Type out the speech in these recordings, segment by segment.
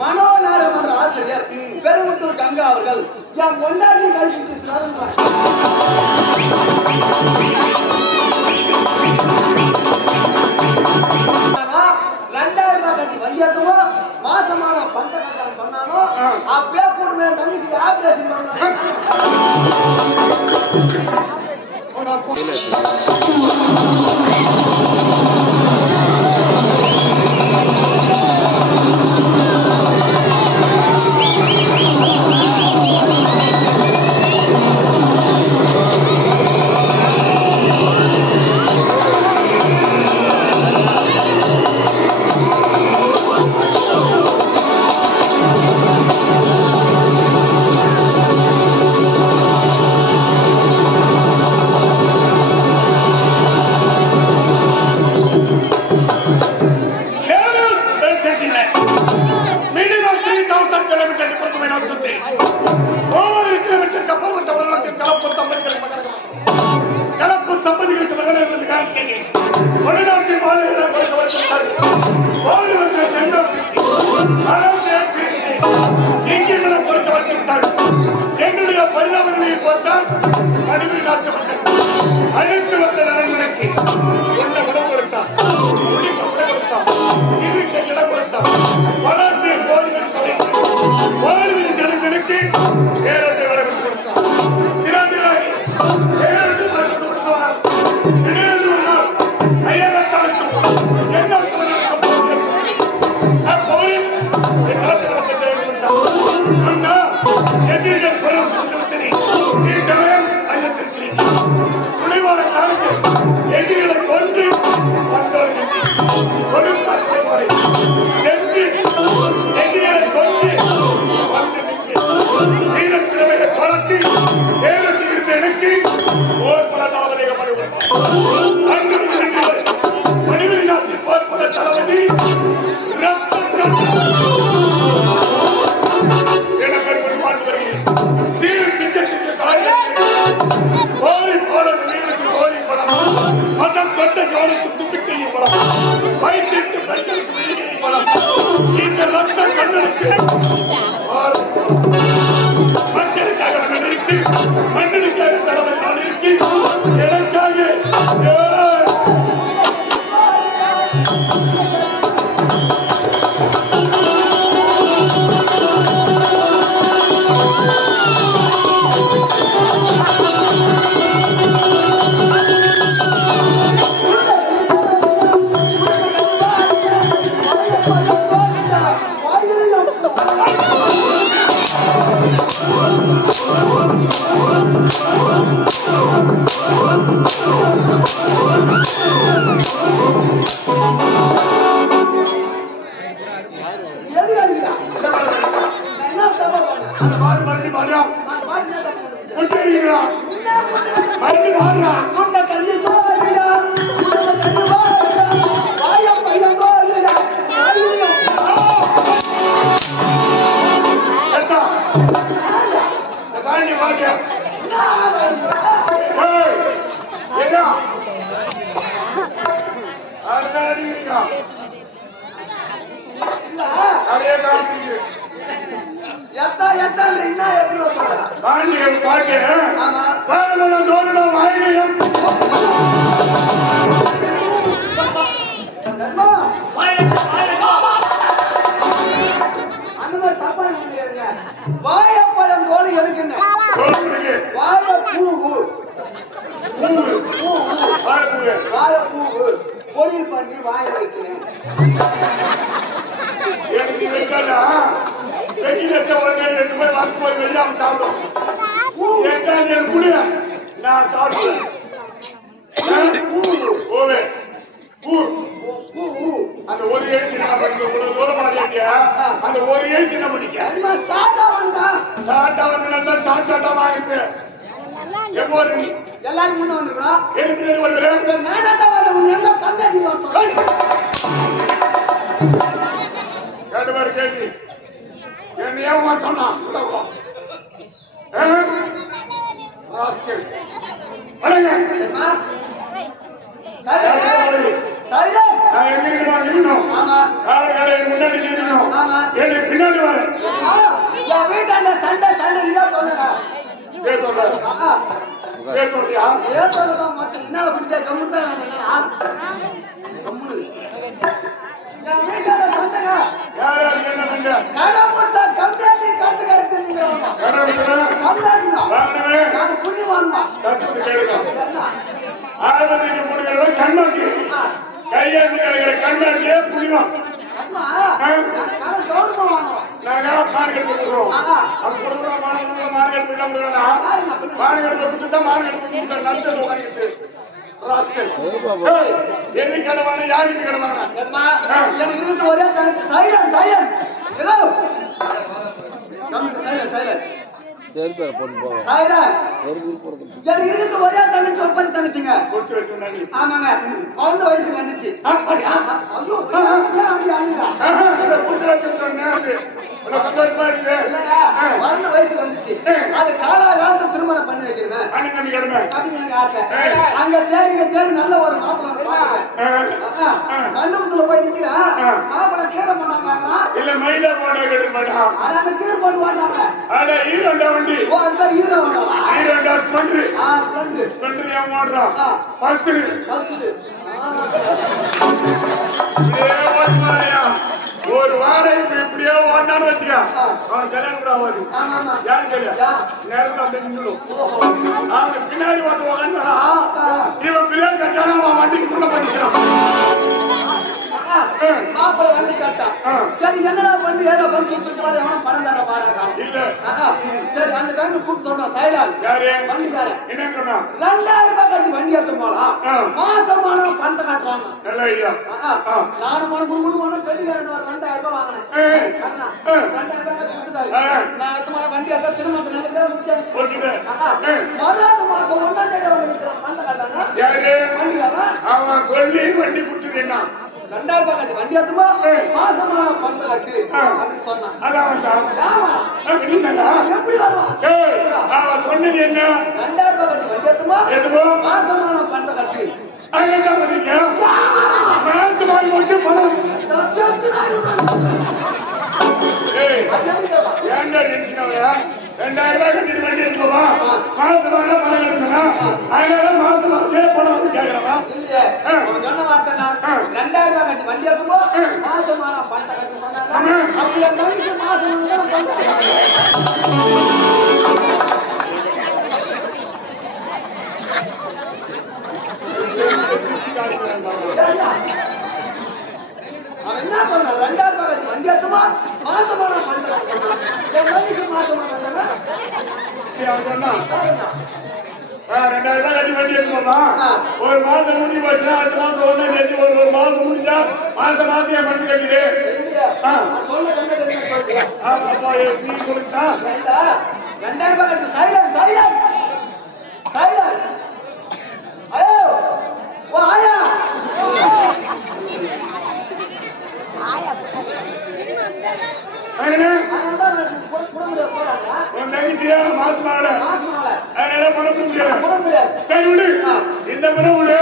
மனோநாடகமன்ற ஆசிரியர் பெருமுத்தூர் கங்கா அவர்கள் என் கொண்டாடி கல்விச்சு 2000 ரூபாய் கட்டி வந்தியத்துவோ மாசமான பண்ட கட்டாரம் சொன்னானோ அப்படியே கூடுமே தங்கச்சிக்கு ஆபரேஷன் பண்ண என்னுடைய பரிதாபங்களை பார்த்தால் அடிமை நாட்டு மக்கள் அழைத்து வந்த நலன்களுக்கு உள்ள உணவு கொடுத்தான், இதுக்கு இடம் கொடுத்தான், வளர்ந்து கோழிகள் தொலைத்து வாழ்வின் ஜனங்களுக்கு பேரத்தை வளர்த்து கொடுத்தான். பேரத்தை வளர்த்து கொடுத்தவனால் திடீர்னு ஒரு நாள் ஐயகத்தாளுக்கும் என்ன எதிரிகள் பலம் சொல்லுவதனை நீ தவிர ஐயத்திருக்கிறீர்கள். துணைவான காலத்தில் எதிரிகளை கொன்று வந்தவர்கள் கொடுப்பாய் எதிரிகளை கொன்று வீரத்திறமையை பார்த்து நேரத்தில் இருந்த எனக்கு ஓர் பல தாவதைகப்படுவார். அங்கு மனிதன் நாட்டில் பார்ப்பத தளபதி மதம் கொண்ட கவனித்து தும்பிக்கையும் பலம் வயிற்றிட்டு பெண்களுக்கு வெளியே பலம் இந்த ரத்த கண்ணனுக்கு மக்களுக்காக நினைத்து மன்னனுக்காக தலைமை நினைத்து எனக்காக வாழைப்பழம் தோடு எனக்கு வாழைப்பூ பொரியல் பண்ணி வாய வைக்கிறேன். நான் சாப்பிடுவேன். அந்த ஒரு எழுத்து அந்த ஒரு எழுத்து என்ன பண்ணிக்க சாட்டா வந்து நல்லா சாட்டாட்டா வாங்கிட்டு எப்போது எல்லாரும் முன்ன வந்துருக்கோம். எனக்கு வருகிறேன். நானாட்டா வர உங்க எல்லாம் கண்டாடி வாங்க. கேட்டு கேட்டு என்ன ஏமா சொன்னா பின்னாடி வர வீட்டாண்ட சண்டை சண்டை இதா சொல்லுங்க. மொத்தம் என்ன பிடிச்சா கம்முன்னு தான் வீட்டாண்ட சண்டைங்க கடை போட்டா கம்மியாட்டி கட்டு கிடைச்சிருந்தீங்க. புண்ணி வாங்குமா ஆரம்பத்துக்கு முடிகிற கண்மாட்டி கையாண்டு கண்மாட்டியே புண்ணியம் நாங்க மார்க்கெட் கொடுக்குறோம். மார்க்கெட் மார்க்கெட் மார்க்கெட் நஷ்டத்தை வாங்கிட்டு எது கடவான யாருக்கு கடவான எனக்கு ஒரே கணக்கு சைலன் சைலன் சரி பேர் பொண்ணு போவோம். எனக்கு ஒரே தங்கச்சி ஒப்பரி தங்கச்சிங்க. ஆமாங்க குழந்தை வயசு வந்துச்சு. குழந்தை வயசு வந்துச்சு. அது காலாகாலத்தை திருமணம் பண்ணி வைக்கிறேன் அப்படின்னு எனக்கு ஆசை. அங்க தேடி தேடி நல்ல ஒரு மாப்பிள்ளை மண்டபத்துல போய் நிக்கிறேன். மாப்பிள்ளை கீரை பண்ணாங்க இல்ல மைதா போட மாட்டான். ஆனா கீரை பண்ணு வாட்டாங்க. ஈரோண்டா வண்டி ஈரோண்டா ஸ்பெண்டர் ஸ்பெண்டர் ஏன் மாடுறான் பல்சரு ஒரு வாடகை இப்படியே ஓட்டான்னு வச்சுக்க அவன் கல்யாணம் கூட ஆகாது. யாரு கையா நேரம் அப்படி நின்றுடும். அவன் பின்னாடி ஓட்டுவாங்க இவன் பின்னாடி கட்டான அவன் வண்டிக்கு முன்ன பண்ணிக்கிறான். மாப்பிள்ள வண்டி காட்டா சரி என்னடா பண்ணி ஏதோ வந்து சுற்றி மாதிரி எவனும் பணம் தர பாடாக்கா இல்ல சரி அந்த டைம் கூப்பிட்டு சொன்னான் சைலால் வண்டிக்காரன் என்ன சொன்னா 2000 ரூபாய் கட்டி வண்டி எடுத்து போலாம் மாசமான பணத்தை காட்டுறாங்க. நல்ல ஐடியா. நானும் மன குடும்பம் வெளிக்காரன் 2000 ரூபாய் வாங்கினேன். 2000 ரூபாய் கொடுத்துட்டாரு. நான் எத்தமான வண்டி எடுத்தா திருமணத்தை நல்ல முடிச்சேன். மறாவது மாசம் 1ஆம் தேதி வந்து பணத்தை காட்டாங்க. வண்டிக்காரன் அவன் சொல்லி வண்டி கொடுத்துருந்தா 2000 ரூபாய் கட்டி வண்டி எடுத்துமா மாசமான பணத்தை கட்டு அப்படின்னு சொன்னான். எப்படி வருவான் அவன் சொன்னது என்ன 2000 ரூபாய் கட்டி வண்டி எடுத்துமா மாசமான பணத்தை கட்டு ஏண்டா 2000 ரூபாய் கட்டிட்டு வண்டி எடுத்துவா மாசமான பணம் எடுக்கணும். அதனால மாசம் மாசே பணம் கேட்கிறவா இல்லையே சொன்ன வார்த்தை 2000 ரூபாய் கட்டி வண்டி எடுத்துமா மாசமான பணத்தை கட்டு சொன்னாங்க. அப்படி என் தங்கச்சி மாசம் அவன் என்ன சொன்னான் 2000 ரூபாய் கட்டி வண்டி எடுத்துமா மாசமான பணத்தை கட்டு என் தங்கச்சி மாசமான 2000 ரூபாய் கட்டி வண்டி எடுக்கணுமா ஒரு மாசம் முடிஞ்சு போச்சுன்னா அடுத்த மாசம் 1ஆம் தேதி ஒரு மாசம் முடிஞ்சா மாசம் என் பணத்தை கட்டிடு சொல்ல நீ கொடுத்தா 2000 ரூபாய் கட்டி சைலன் சைலன் சைலன் ஐயோ ஓ ஆயா மாசமால அதனால பணம் முடியாது. கை விடு இந்த பணம் விடு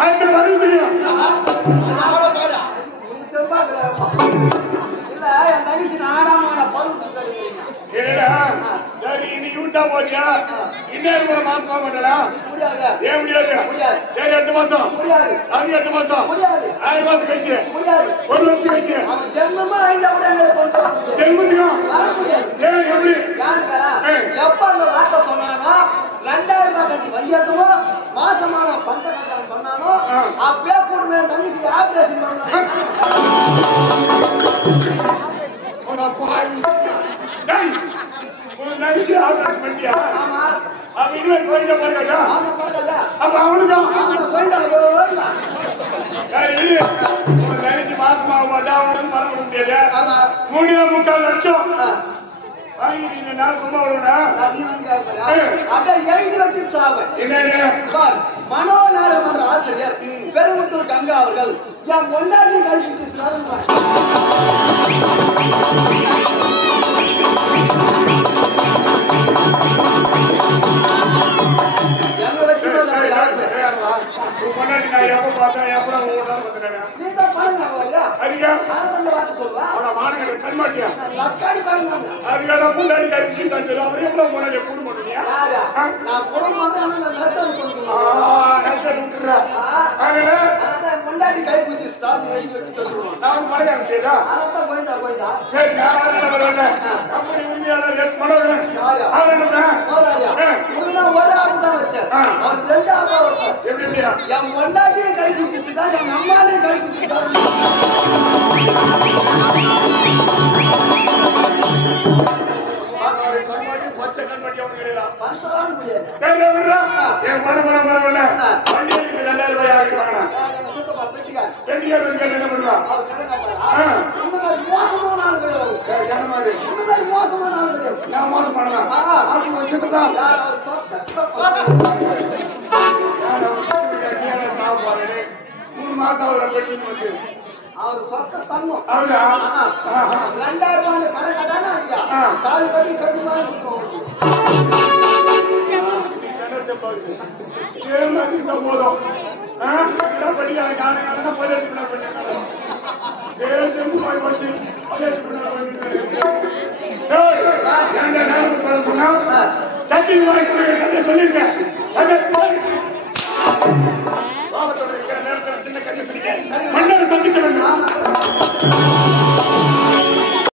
அதுக்கு பதில் தெரியும். இல்ல என் தங்கச்சி ஆடாம ஏடா சரி இன்னைக்கு விட்டா போச்சியா இன்னும் மாசமா மாட்டலாம் ஏன் முடியாது. சரி 8 மாசம் அது 8 மாசம் 6 மாசம் கழிச்சு 1 வருஷம் கழிச்சு ஜென்மத்துக்கும் எப்படி எப்ப அந்த வார்த்தை சொன்னானோ 2000 ரூபாய் கட்டி வண்டி எடுத்துவோ மாசமான பண்ட கட்டான்னு சொன்னானோ அப்படியே கூடுமே தங்கச்சிக்கு ஆபரேஷன் பண்ண அப்ப அவனுக்கும் நினைச்சு மாசமாக மாட்டா அவனும் பரப்ப முடியாது. 3.25 லட்சம் வாங்கிட்டீங்க நான் சும்மா விடுவேனா நீ வந்து கேட்கல அட எழுதி வச்சு சாவே என்ன பார் மனோநாடகமன்ற ஆசிரியர் பெருமுத்தூர் கங்கா அவர்கள் என் கொண்டாடி கல்விச்சு சொல்றாங்க எங்க வச்சு முன்னாடி நான் எப்ப பார்த்தேன் எப்ப ஓடாது வந்துட்டேன் நீ தான் பாருங்க அவளையா அதிகா நான் வந்து வார்த்தை சொல்வா அவள மானகட கண்மாட்டியா லக்காடி பாருங்க அதுக்காக முன்னாடி கழிச்சு தான் தெரியும் அவரே எவ்வளவு முன்னாடி கூடு மாட்டீங்க நான் போட மாட்டேன் ஆனா நான் நர்த்தம் பண்ணுவேன் நர்த்தம் விட்டுறா அதனால அதான் கொண்டாடி கை பூசி ஸ்டார் எழுதி வச்சு சொல்லுவோம் நான் மலையாளம் செய்தா அதான் போய்தா சரி நான் வரல கம்பெனி உரிமையாளர் எஸ் மனோகரன் ஒரு ஆப்பு தான் வச்சேன் அவர் ரெண்டு ஆப்பா வச்சார் எப்படியா என் கொண்டாட்டியும் கை பூச்சிச்சுட்டா என் அம்மாலையும் கை பூச்சிட்டா பச்சை கண்மாட்டி அவனு கிடையாது பண்றான்னு முடியாது என் மன வண்டிக்கு 2000 ரூபாய் ஆகிட்டாங்கண்ணா செடியார் என்ன பண்ணுவான் மோசமான ஆள் கிடையாது மோசமான ஆள் கிடையாது நான் மோசம் பண்ணலாம் சாப்பாடு 3 மாசம் அவரை பெற்று வந்து அவர் சொத்த தங்கம் அவரா 2000 ரூபாய் கடை கட்டானா காலு கட்டி கட்டி போதும் படிக்க காரணம் சொல்லிருக்கேன் சின்ன கண்ணு மன்னர் சந்திக்க வேண்டும்